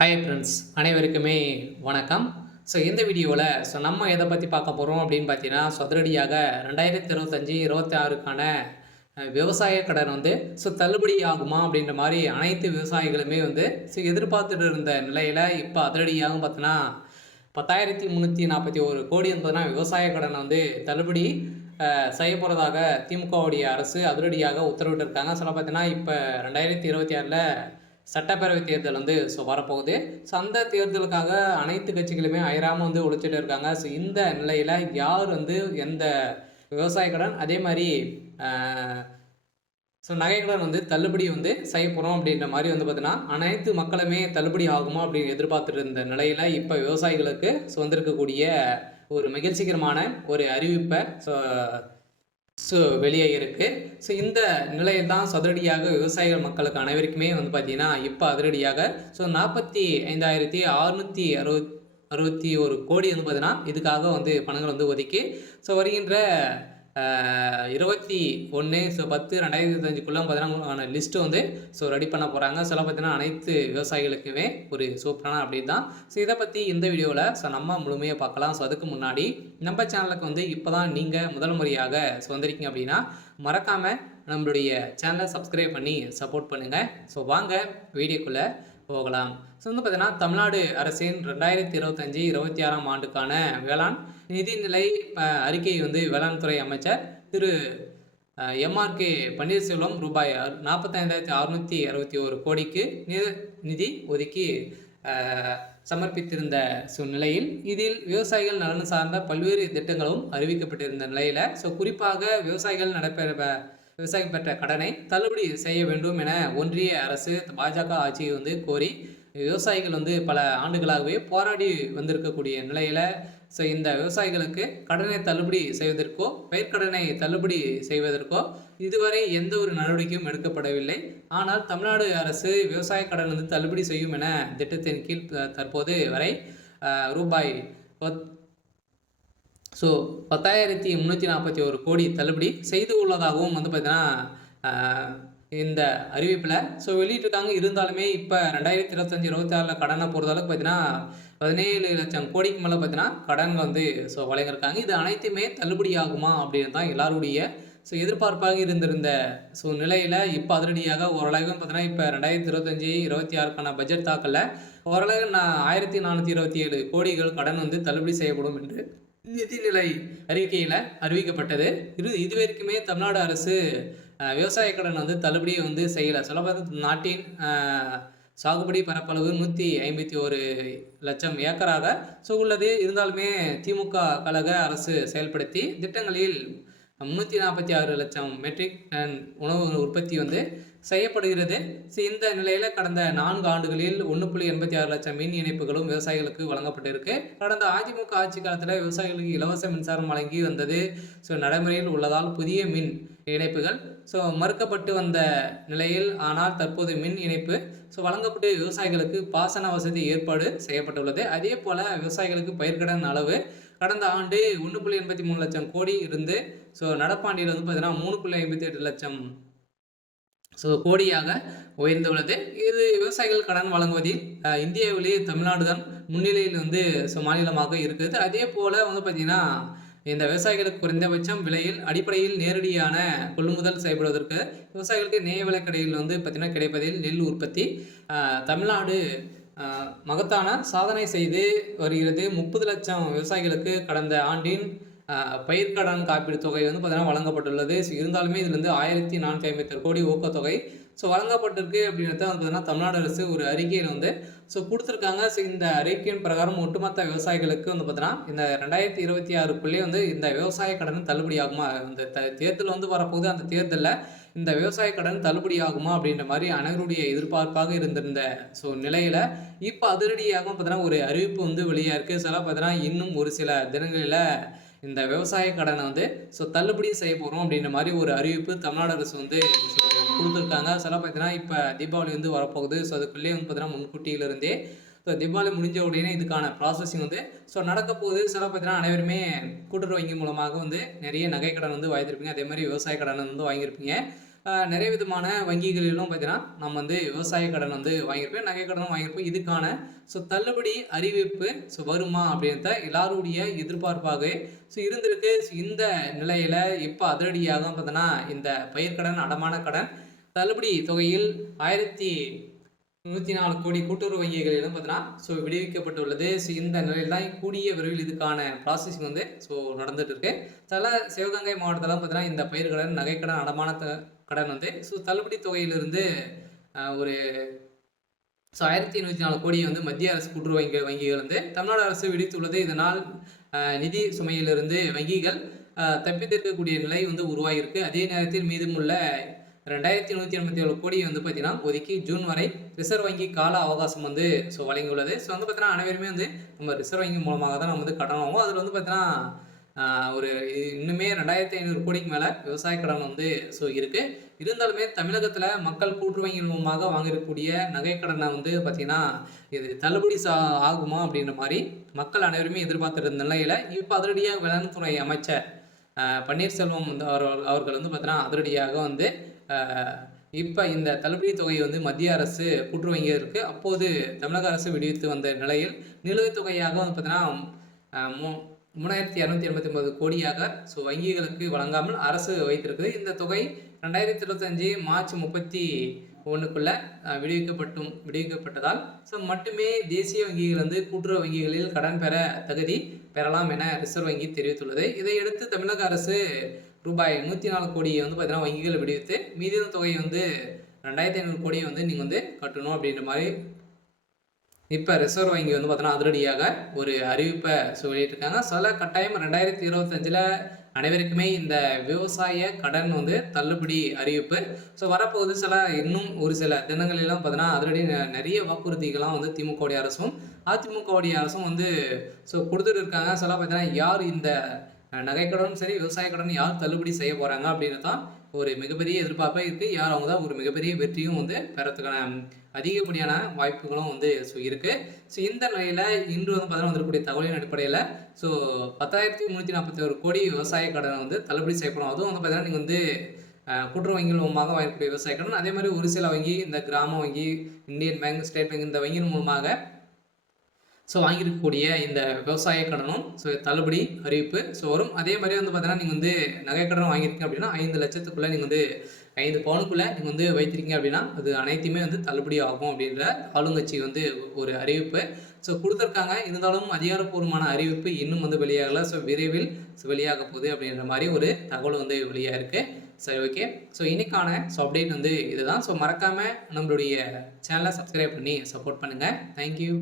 Hi friends, அனைவருக்குமே வணக்கம். இந்த வீடியோவில் நம்ம எதை பற்றி பார்க்க போகிறோம் அப்படின்னு பார்த்தீங்கன்னா, அதிரடியாக 2025, 26க்கான விவசாய கடன் தள்ளுபடி ஆகுமா அப்படின்ற மாதிரி அனைத்து விவசாயிகளுமே எதிர்பார்த்துட்டு இருந்த நிலையில் இப்போ அதிரடியாக பார்த்தீங்கன்னா 10,341 கோடி என்பதுனா விவசாய கடன் தள்ளுபடி செய்ய போகிறதாக திமுகவுடைய அரசு அதிரடியாக உத்தரவிட்டிருக்காங்க. பார்த்தீங்கன்னா இப்போ 2026ல் சட்டப்பேரவை தேர்தல் வரப்போகுது. அந்த தேர்தலுக்காக அனைத்து கட்சிகளுமே அயராமல் உழைச்சிட்டு இருக்காங்க. இந்த நிலையில் யார் எந்த விவசாய கடன் அதே மாதிரி நகை கடன் தள்ளுபடி செய்ய போகிறோம் அப்படின்ற மாதிரி பார்த்தீங்கன்னா அனைத்து மக்களுமே தள்ளுபடி ஆகுமா அப்படின்னு எதிர்பார்த்துட்டு இருந்த நிலையில் இப்போ விவசாயிகளுக்கு வந்திருக்கக்கூடிய ஒரு மகிழ்ச்சிகரமான ஒரு அறிவிப்பை வெளியே இருக்குது. இந்த நிலையில் தான் அதிரடியாக விவசாயிகள் மக்களுக்கு அனைவருக்குமே பார்த்தீங்கன்னா இப்போ அதிரடியாக 45,661 கோடி பார்த்தீங்கன்னா இதுக்காக பணங்கள் ஒதுக்கி வருகின்ற 21/10/2025 பார்த்தீங்கன்னா லிஸ்ட்டு ரெடி பண்ண போகிறாங்க. பார்த்தீங்கன்னா அனைத்து விவசாயிகளுக்குமே ஒரு சூப்பரான அப்டேட் தான். இதை பற்றி இந்த வீடியோவில் நம்ம முழுமையாக பார்க்கலாம். அதுக்கு முன்னாடி நம்ம சேனலுக்கு இப்போ தான் நீங்கள் முதல் முறையாக வந்திருக்கீங்க அப்படின்னா மறக்காமல் நம்மளுடைய சேனலை சப்ஸ்கிரைப் பண்ணி சப்போர்ட் பண்ணுங்கள். வாங்க வீடியோக்குள்ளே போகலாம். பார்த்தீங்கன்னா தமிழ்நாடு அரசின் 2025-26ஆம் ஆண்டுக்கான வேளாண் நிதிநிலை அறிக்கை வேளாண் துறை அமைச்சர் திரு எம்ஆர்கே பன்னீர்செல்வம் ரூபாய் 45,661 கோடிக்கு நிதி ஒதுக்கி சமர்ப்பித்திருந்த நிலையில் இதில் விவசாயிகள் நலன் சார்ந்த பல்வேறு திட்டங்களும் அறிவிக்கப்பட்டிருந்த நிலையில் குறிப்பாக விவசாயிகள் பெற்ற கடனை தள்ளுபடி செய்ய வேண்டும் என ஒன்றிய அரசு பாஜக ஆட்சியை கோரி விவசாயிகள் பல ஆண்டுகளாகவே போராடி வந்திருக்கக்கூடிய நிலையில் இந்த விவசாயிகளுக்கு கடனை தள்ளுபடி செய்வதற்கோ பயிர்க்கடனை தள்ளுபடி செய்வதற்கோ இதுவரை எந்த ஒரு நடவடிக்கையும் எடுக்கப்படவில்லை. ஆனால் தமிழ்நாடு அரசு விவசாய கடன் தள்ளுபடி செய்யும் என திட்டத்தின் கீழ் தற்போது வரை ரூபாய் 10,341 கோடி தள்ளுபடி செய்து உள்ளதாகவும் பார்த்தீங்கன்னா இந்த அறிவிப்பில் வெளியிட்டிருக்காங்க. இருந்தாலுமே இப்போ 2025-26 கடனை பொறுத்தளவுக்கு பார்த்தீங்கன்னா 17 லட்சம் கோடிக்கு மேலே பார்த்தீங்கன்னா கடன் வழங்கியிருக்காங்க. இது அனைத்துமே தள்ளுபடி ஆகுமா அப்படின்னு தான் எல்லாருடைய எதிர்பார்ப்பாக இருந்திருந்த நிலையில் இப்போ அதிரடியாக ஓரளவு பார்த்தீங்கன்னா இப்போ 2025-26க்கான பட்ஜெட் தாக்கலில் ஓரளவு 1,427 கோடிகள் கடன் தள்ளுபடி செய்யப்படும் என்று நிதிநிலை அறிக்கையில் அறிவிக்கப்பட்டது. இதுவரைக்குமே தமிழ்நாடு அரசு விவசாய கடன் தள்ளுபடியை செய்யலை. சொல்லப்போது நாட்டின் சாகுபடி பரப்பளவு 151 லட்சம் ஏக்கராக உள்ளது. இருந்தாலுமே திமுக கழக அரசு செயல்படுத்தி திட்டங்களில் 346 லட்சம் மெட்ரிக் டன் உணவு உற்பத்தி செய்யப்படுகிறது. இந்த நிலையில் கடந்த 4 ஆண்டுகளில் 1.86 லட்சம் மின் இணைப்புகளும் விவசாயிகளுக்கு வழங்கப்பட்டிருக்கு. கடந்த அதிமுக ஆட்சி காலத்தில் விவசாயிகளுக்கு இலவச மின்சாரம் வழங்கி வந்தது நடைமுறையில் உள்ளதால் புதிய மின் இணைப்புகள் மறுக்கப்பட்டு வந்த நிலையில் ஆனால் தற்போது மின் இணைப்பு வழங்கப்பட்டு விவசாயிகளுக்கு பாசன வசதி ஏற்பாடு செய்யப்பட்டுள்ளது. அதே போல் விவசாயிகளுக்கு பயிர்க்கடன் அளவு கடந்த ஆண்டு 1.83 லட்சம் கோடி இருந்து நடப்பாண்டில் பார்த்தீங்கன்னா 3.58 லட்சம் கோடியாக உயர்ந்துள்ளது. இது விவசாயிகள் கடன் வழங்குவதில் இந்தியாவிலேயே தமிழ்நாடு தான் முன்னிலையில் மாநிலமாக இருக்குது. அதே போல் பார்த்தீங்கன்னா இந்த விவசாயிகளுக்கு குறைந்தபட்சம் விலையில் அடிப்படையில் நேரடியான கொள்முதல் செய்யப்படுவதற்கு விவசாயிகளுக்கு நேய விலைக்கடையில் பார்த்தீங்கன்னா கிடைப்பதில் நெல் உற்பத்தி தமிழ்நாடு மகத்தான சாதனை செய்து வருகிறது. 30 லட்சம் விவசாயிகளுக்கு கடந்த ஆண்டின் பயிர்க்கடன் காப்பீடு தொகை பார்த்தீங்கன்னா வழங்கப்பட்டுள்ளது. இருந்தாலுமே இதில் 1,457 கோடி ஊக்கத்தொகை வழங்கப்பட்டிருக்கு அப்படின்றத பார்த்தீங்கன்னா தமிழ்நாடு அரசு ஒரு அறிக்கையில் கொடுத்துருக்காங்க. இந்த அறிக்கையின் பிரகாரம் ஒட்டுமொத்த விவசாயிகளுக்கு பார்த்தீங்கன்னா இந்த 2026க்குள்ளே இந்த விவசாய கடன் தள்ளுபடி ஆகுமா, இந்த தேர்தல் வரப்போகுது. அந்த தேர்தலில் இந்த விவசாய கடன் தள்ளுபடி ஆகுமா அப்படின்ற மாதிரி அனைவருடைய எதிர்பார்ப்பாக இருந்திருந்த நிலையில் இப்போ அதிரடியாக பார்த்தீங்கன்னா ஒரு அறிவிப்பு வெளியாக இருக்குது. பார்த்தீங்கன்னா இன்னும் ஒரு சில தினங்களில் இந்த விவசாய கடனை தள்ளுபடி செய்ய போகிறோம் அப்படின்ற மாதிரி ஒரு அறிவிப்பு தமிழ்நாடு அரசு கொடுத்துருக்காங்க. பார்த்தீங்கன்னா இப்போ தீபாவளி வரப்போகுது. அதுக்குள்ளேயே பார்த்தீங்கன்னா முன்கூட்டியிலிருந்தே தீபாவளி முடிஞ்ச உடனே இதுக்கான ப்ராசஸிங் நடக்க போகுது. பார்த்தீங்கன்னா அனைவருமே கூட்டுறவு வங்கி மூலமாக நிறைய நகை கடன் வாங்கியிருப்பீங்க. அதே மாதிரி விவசாய கடன் வாங்கியிருப்பீங்க. நிறைய விதமான வங்கிகளிலும் பார்த்தீங்கன்னா நம்ம வந்து விவசாய கடன் வந்து வாங்கியிருப்போம், நகை கடனும் வாங்கியிருப்போம். இதுக்கான தள்ளுபடி அறிவிப்பு வருமா அப்படின்றத எல்லாருடைய எதிர்பார்ப்பாகவே இருந்திருக்கு. இந்த நிலையில இப்போ அதிரடியாக பார்த்தீங்கன்னா இந்த பயிர்க்கடன், அடமான கடன் தள்ளுபடி தொகையில் 1104 கோடி கூட்டுறவு வங்கிகளிலும் பார்த்தீங்கன்னா விடுவிக்கப்பட்டுள்ளது. இந்த நிலையில் தான் கூடிய விரைவில் இதுக்கான ப்ராசஸிங் வந்து நடந்துட்டு இருக்கு. சிவகங்கை மாவட்டத்தில் பார்த்தீங்கன்னா இந்த பயிர்க்கடன், நகைக்கடன், அடமான கடன் வந்து தள்ளுபடி தொகையிலிருந்து ஒரு 1104 கோடி வந்து மத்திய அரசு கூட்டுறவு வங்கிகள் வந்து தமிழ்நாடு அரசு விடுத்துள்ளது. இதனால் நிதி சுமையிலிருந்து வங்கிகள் தப்பித்திருக்கக்கூடிய நிலை வந்து உருவாகியிருக்கு. அதே நேரத்தில் மீதமுள்ள 2187 கோடி வந்து பார்த்தீங்கன்னா ஒதுக்கி ஜூன் வரை ரிசர்வ் வங்கி கால அவகாசம் வந்து வழங்கியுள்ளது. வந்து பார்த்தீங்கன்னா அனைவருமே வந்து நம்ம ரிசர்வ் வங்கி மூலமாக தான் நம்ம வந்து கடன் வாங்குவோம். அதில் வந்து பார்த்தீங்கன்னா ஒரு இன்னுமே 2500 கோடிக்கு மேலே விவசாய கடன் வந்து இருக்கு. இருந்தாலுமே தமிழகத்தில் மக்கள் கூட்டுறவு மூலமாக வாங்கக்கூடிய நகை கடனை வந்து பார்த்தீங்கன்னா இது தள்ளுபடி ஆகுமா அப்படின்ற மாதிரி மக்கள் அனைவருமே எதிர்பார்த்திருந்த நிலையில் இப்போ அதிரடியாக வேளாண் துறை அமைச்சர் பன்னீர்செல்வம் வந்து அவர்கள் வந்து பார்த்தீங்கன்னா அதிரடியாக வந்து இப்போ இந்த தள்ளுபடி தொகையை வந்து மத்திய அரசு கூட்டுறவு வங்கியிற்கு அப்போது தமிழக அரசு விடுவித்து வந்த நிலையில் நிலுவைத் தொகையாக வந்து பார்த்தீங்கன்னா 3289 கோடியாக வங்கிகளுக்கு வழங்காமல் அரசு வைத்திருக்குது. இந்த தொகை 2025 மார்ச் 31க்குள்ள விடுவிக்கப்பட்டதால் மட்டுமே தேசிய வங்கிகள் வந்து கூட்டுறவு வங்கிகளில் கடன் பெற தகுதி பெறலாம் என ரிசர்வ் வங்கி தெரிவித்துள்ளது. இதையடுத்து தமிழக அரசு ரூபாய் 104 கோடியை வந்து பார்த்தீங்கன்னா வங்கிகள் விடுவித்து மீதியான தொகையை வந்து 2500 கோடியை வந்து நீங்கள் வந்து கட்டணும் அப்படின்ற மாதிரி இப்போ ரிசர்வ் வங்கி வந்து பார்த்தீங்கன்னா அதிரடியாக ஒரு அறிவிப்பை வெளியிட்டிருக்காங்க. கட்டாயம் 2025 அனைவருக்குமே இந்த விவசாய கடன் வந்து தள்ளுபடி அறிவிப்பு வரப்போகுது. இன்னும் ஒரு சில தினங்களெல்லாம் பார்த்தீங்கன்னா அதிரடி நிறைய வாக்குறுதிகள்லாம் வந்து திமுகவுடைய அரசும் அதிமுகவுடைய அரசும் வந்து கொடுத்துட்டு இருக்காங்க. பார்த்தீங்கன்னா யார் இந்த நகைக்கடனும் சரி விவசாய கடன் யார் தள்ளுபடி செய்ய போகிறாங்க அப்படின்னு தான் ஒரு மிகப்பெரிய எதிர்பார்ப்பாக இருக்குது. யார் அவங்க தான் ஒரு மிகப்பெரிய வெற்றியும் வந்து பெறத்துக்கான அதிகப்படியான வாய்ப்புகளும் வந்து இருக்குது. இந்த நிலையில் இன்று வந்து பார்த்தீங்கன்னா வந்துக்கூடிய தகவலின் அடிப்படையில் 10,341 கோடி விவசாய கடனை வந்து தள்ளுபடி செய்யப்படும். அதுவும் வந்து பார்த்தீங்கன்னா நீங்கள் வந்து கூட்டுறவு வங்கிகள் மூலமாக வாங்கக்கூடிய விவசாய கடன், அதே மாதிரி ஒரு சில வங்கி இந்த கிராம வங்கி, இந்தியன் பேங்க், ஸ்டேட் பேங்க் இந்த வங்கியின் மூலமாக வாங்கியிருக்கக்கூடிய இந்த விவசாய கடனும் தள்ளுபடி அறிவிப்பு வரும். அதே மாதிரி வந்து பார்த்தீங்கன்னா நீங்கள் வந்து நகைக்கடன் வாங்கியிருக்கீங்க அப்படின்னா 5 லட்சத்துக்குள்ளே நீங்கள் வந்து 5 பவுனுக்குள்ளே நீங்கள் வந்து வைத்திருக்கீங்க அப்படின்னா அது அனைத்துமே வந்து தள்ளுபடி ஆகும் அப்படின்ற ஆளுங்கட்சி வந்து ஒரு அறிவிப்பு கொடுத்துருக்காங்க. இருந்தாலும் அதிகாரப்பூர்வமான அறிவிப்பு இன்னும் வந்து வெளியாகலை. விரைவில் வெளியாக போகுது அப்படின்ற மாதிரி ஒரு தகவல் வந்து வெளியாக இருக்குது. சரி, ஓகே. இன்னைக்கான அப்டேட் வந்து இதுதான். மறக்காமல் நம்மளுடைய சேனலை சப்ஸ்கிரைப் பண்ணி சப்போர்ட் பண்ணுங்கள். தேங்க்யூ.